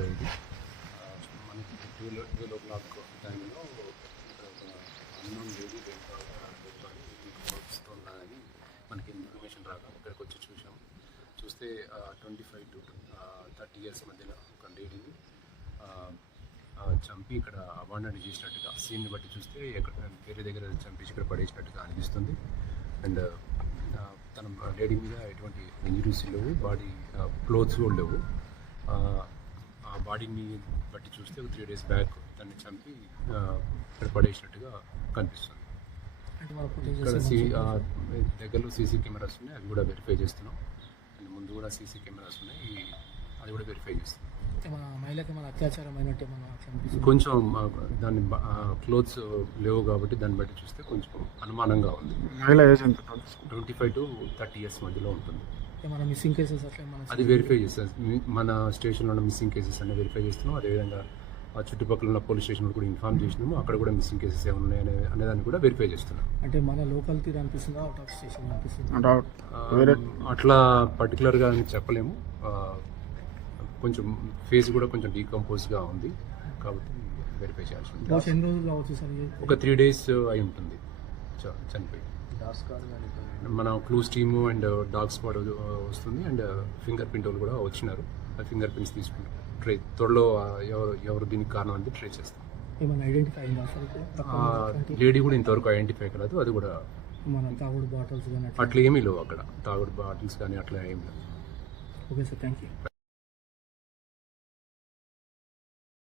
ఇది మనకి 12 o'clock టైంలో ఇక్కడ ఒక అన్నోన్ లేడీ వస్తుందని మనకి ఇన్ఫర్మేషన్ రాగా ఇక్కడికి వచ్చి చూస్తే 25 to 30 years మధ్యలో ఒక లేడీని చంపి ఇక్కడ అబాండన్ చేసినట్టుగా సీన్ని బట్టి చూస్తే వేరే దగ్గర చంపేసి ఇక్కడ పడేసినట్టుగా అనిపిస్తుంది. అండ్ తన లేడీ మీద ఎటువంటి ఇంజరీస్ లేవు, బాడీ క్లోత్స్ కూడా లేవు. ఆ బాడీని బట్టి చూస్తే 3 days బ్యాక్ దాన్ని చంపి ఇక్కడ పడేసినట్టుగా కనిపిస్తుంది. ఇక్కడ దగ్గరలో సీసీ కెమెరాస్ ఉన్నాయి, అవి కూడా వెరిఫై చేస్తున్నాం. అండ్ ముందు కూడా సీసీ కెమెరాస్ ఉన్నాయి, అది కూడా వెరిఫై చేస్తున్నాం. కొంచెం దాని క్లోత్స్ లేవు కాబట్టి దాన్ని బట్టి చూస్తే కొంచెం అనుమానంగా ఉంది. 25 to 30 years మధ్యలో ఉంటుంది. మిస్సింగ్ కేసెస్ అది వెరిఫై చేస్తాం. మన స్టేషన్లో ఉన్న మిస్సింగ్ కేసెస్ అన్ని వెరిఫై చేస్తున్నాం. అదేవిధంగా చుట్టుపక్కల ఉన్న పోలీస్ స్టేషన్ కూడా ఇన్ఫార్మ్ చేసినాము, అక్కడ కూడా మిస్సింగ్ కేసెస్ ఏమైనా ఉన్నాయనే అనేదాన్ని కూడా వెరిఫై చేస్తున్నాం. అంటే మన లోకల్ తీరు అనిపిస్తుందా, అవుట్ ఆఫ్ స్టేషన్ అనిపిస్తుంది? అట్లా పర్టికులర్గా అని చెప్పలేము. కొంచెం ఫేస్ కూడా కొంచెం డీకంపోజ్గా ఉంది కాబట్టి వెరిఫై చేయాల్సి ఉంటుంది. ఎన్ని రోజులు కావచ్చు సార్? ఒక 3 days అయి ఉంటుంది చనిపోయి. మన clues team and dog squad వస్తుంది అండ్ ఫింగర్ ప్రింట్ వాళ్ళు కూడా వచ్చినారు. ఆ ఫింగర్ ప్రింట్స్ తీసుకుంటారు. త్వరలో ఎవరు దీనికి కారణం అంటే ట్రై చేస్తాం. ఏమైనా ఐడెంటిఫై అయిందా సార్? లేడీ కూడా ఇంతవరకు ఐడెంటిఫై కాలేదు. అది కూడా మన తాగుడు బాటిల్స్ కానీ అట్లా ఏమీ లేవు అక్కడ. తాగుడు బాటిల్స్ కానీ అట్లా ఏమీ లేవు. Okay sir, thank you.